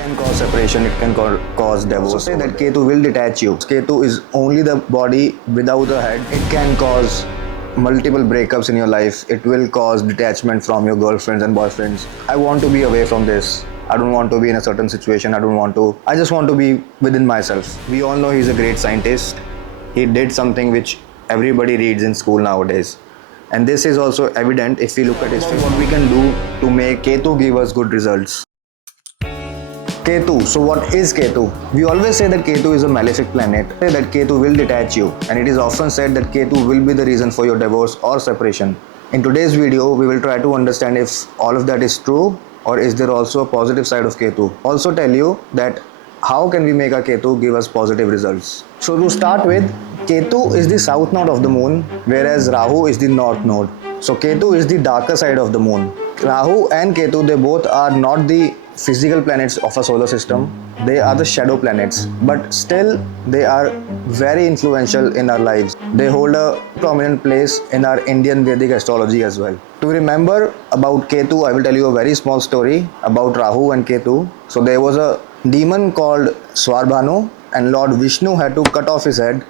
can cause separation, it can cause divorce. So say that Ketu will detach you. Ketu is only the body without the head. It can cause multiple breakups in your life. It will cause detachment from your girlfriends and boyfriends. I want to be away from this. I don't want to be in a certain situation. I just want to be within myself. We all know he's a great scientist. He did something which everybody reads in school nowadays. And this is also evident if we look at history. What we can do to make Ketu give us good results. Ketu. So what is Ketu? We always say that Ketu is a malefic planet. Say that Ketu will detach you, and it is often said that Ketu will be the reason for your divorce or separation. In today's video, we will try to understand if all of that is true or is there also a positive side of Ketu. Also tell you that how can we make a Ketu give us positive results. So to start with, Ketu is the south node of the moon, whereas Rahu is the north node. So Ketu is the darker side of the moon. Rahu and Ketu, they both are not the physical planets of a solar system. They are the shadow planets, but still they are very influential in our lives. They hold a prominent place in our Indian Vedic astrology as well. To remember about Ketu, I will tell you a very small story about Rahu and Ketu. So there was a demon called Swarbhanu, and Lord Vishnu had to cut off his head,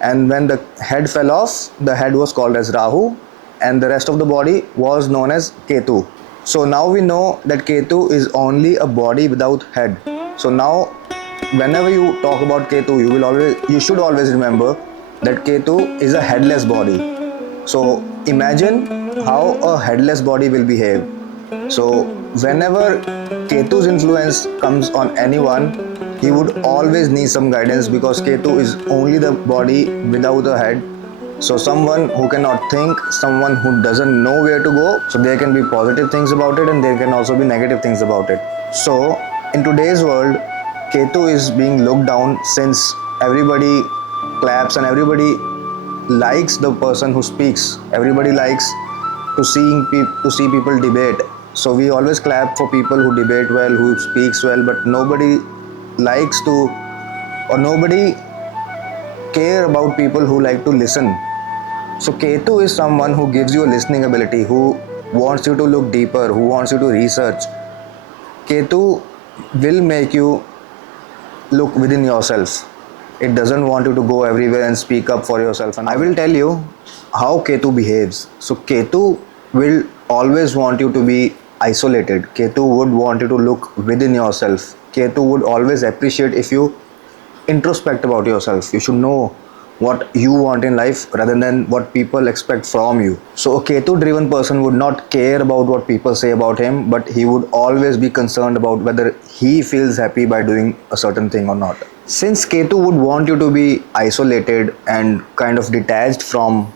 and when the head fell off, the head was called as Rahu and the rest of the body was known as Ketu. So now we know that Ketu is only a body without head. So now whenever you talk about Ketu, you should always remember that Ketu is a headless body. So imagine how a headless body will behave. So whenever Ketu's influence comes on anyone, he would always need some guidance because Ketu is only the body without a head. So someone who cannot think, someone who doesn't know where to go, so there can be positive things about it and there can also be negative things about it. So in today's world, Ketu is being looked down since everybody claps and everybody likes the person who speaks. Everybody likes to see people debate. So we always clap for people who debate well, who speaks well, but nobody likes to, or nobody care about people who like to listen. So Ketu is someone who gives you a listening ability, who wants you to look deeper, who wants you to research. Ketu will make you look within yourself. It doesn't want you to go everywhere and speak up for yourself. And I will tell you how Ketu behaves. So Ketu will always want you to be isolated. Ketu would want you to look within yourself. Ketu would always appreciate if you introspect about yourself. You should know what you want in life rather than what people expect from you. So a Ketu driven person would not care about what people say about him, but he would always be concerned about whether he feels happy by doing a certain thing or not. Since Ketu would want you to be isolated and kind of detached from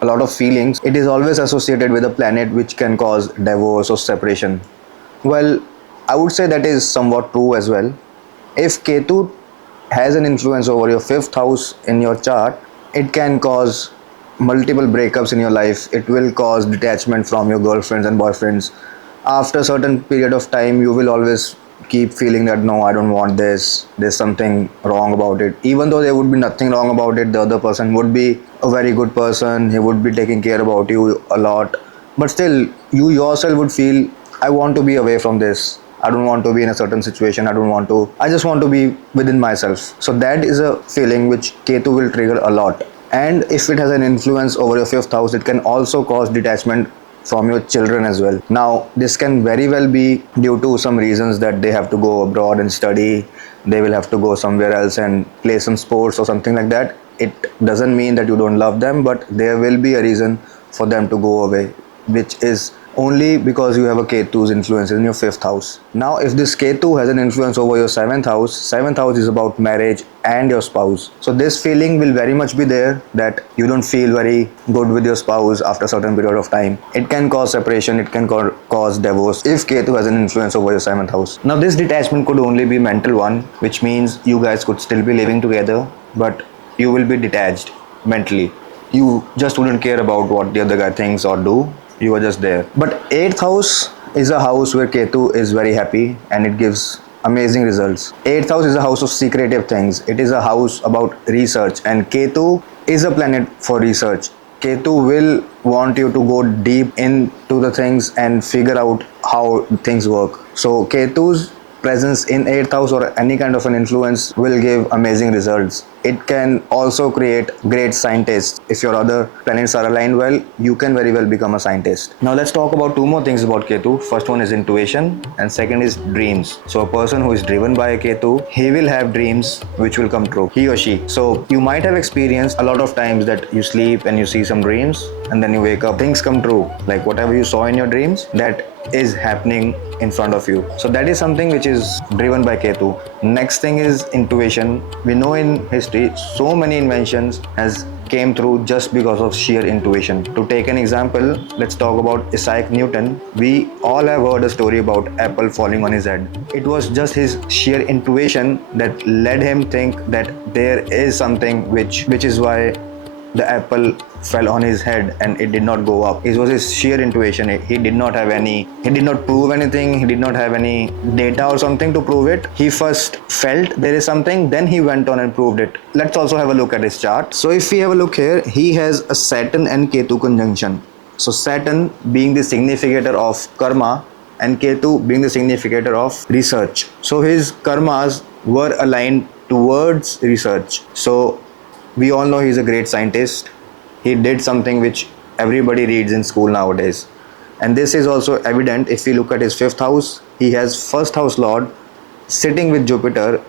a lot of feelings, it is always associated with a planet which can cause divorce or separation. Well, I would say that is somewhat true as well. If Ketu has an influence over your 5th house in your chart, it can cause multiple breakups in your life. It will cause detachment from your girlfriends and boyfriends. After a certain period of time, you will always keep feeling that no, I don't want this, there's something wrong about it. Even though there would be nothing wrong about it, the other person would be a very good person, he would be taking care about you a lot, but still you yourself would feel, I want to be away from this. I don't want to be in a certain situation. I just want to be within myself. So that is a feeling which Ketu will trigger a lot. And if it has an influence over your 5th house, it can also cause detachment from your children as well. Now, this can very well be due to some reasons that they have to go abroad and study. They will have to go somewhere else and play some sports or something like that. It doesn't mean that you don't love them, but there will be a reason for them to go away, which is only because you have a Ketu's influence in your 5th house. Now, if this Ketu has an influence over your 7th house is about marriage and your spouse. So this feeling will very much be there that you don't feel very good with your spouse after a certain period of time. It can cause separation, it can cause divorce if Ketu has an influence over your 7th house. Now, this detachment could only be mental one, which means you guys could still be living together, but you will be detached mentally. You just wouldn't care about what the other guy thinks or do. You are just there. But 8th house is a house where Ketu is very happy and it gives amazing results. 8th house is a house of secretive things. It is a house about research, and Ketu is a planet for research. Ketu will want you to go deep into the things and figure out how things work. So Ketu's presence in 8th house or any kind of an influence will give amazing results. It can also create great scientists. If your other planets are aligned well, you can very well become a scientist. Now let's talk about two more things about Ketu. First one is intuition and second is dreams. So a person who is driven by a Ketu, he will have dreams which will come true, he or she. So you might have experienced a lot of times that you sleep and you see some dreams and then you wake up, things come true. Like whatever you saw in your dreams, that is happening in front of you. So that is something which is driven by Ketu. Next thing is intuition. We know in history so many inventions has came through just because of sheer intuition. To take an example, let's talk about Isaac Newton. We all have heard a story about apple falling on his head. It was just his sheer intuition that led him think that there is something which is why the apple fell on his head and it did not go up. It was his sheer intuition. He did not prove anything, he did not have any data or something to prove it. He first felt there is something, then he went on and proved it. Let's also have a look at his chart. So if we have a look here, he has a Saturn and Ketu conjunction. So Saturn being the significator of karma and Ketu being the significator of research. So his karmas were aligned towards research. So we all know he's a great scientist. He did something which everybody reads in school nowadays. And this is also evident if we look at his 5th house. He has first house lord sitting with Jupiter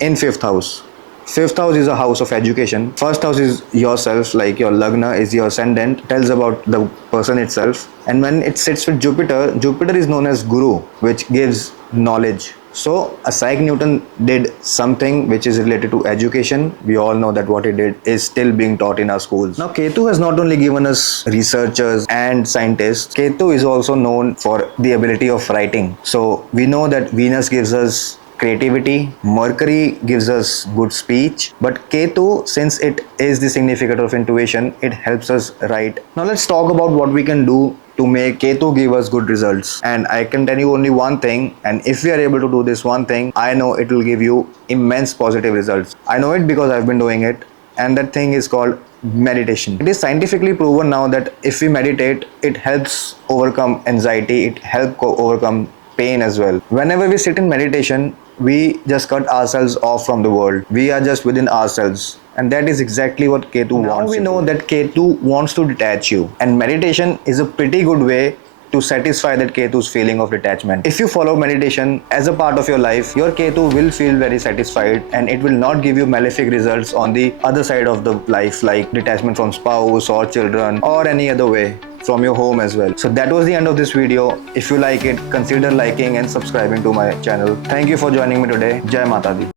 in 5th house. 5th house is a house of education. First house is yourself, like your lagna is your ascendant, tells about the person itself. And when it sits with Jupiter, Jupiter is known as Guru, which gives knowledge. So Isaac Newton did something which is related to education. We all know that what he did is still being taught in our schools. Now Ketu has not only given us researchers and scientists, Ketu is also known for the ability of writing. So we know that Venus gives us creativity, Mercury gives us good speech, but Ketu, since it is the significator of intuition, it helps us write. Now let's talk about what we can do to make Ketu give us good results. And I can tell you only one thing, and if we are able to do this one thing, I know it will give you immense positive results. I know it because I've been doing it, and that thing is called meditation. It is scientifically proven now that if we meditate, it helps overcome anxiety, it helps overcome pain as well. Whenever we sit in meditation, we just cut ourselves off from the world. We are just within ourselves. And that is exactly what Ketu wants. Now we know that Ketu wants to detach you. And meditation is a pretty good way to satisfy that Ketu's feeling of detachment. If you follow meditation as a part of your life, your Ketu will feel very satisfied and it will not give you malefic results on the other side of the life, like detachment from spouse or children or any other way from your home as well. So that was the end of this video. If you like it, consider liking and subscribing to my channel. Thank you for joining me today. Jai Mata Di.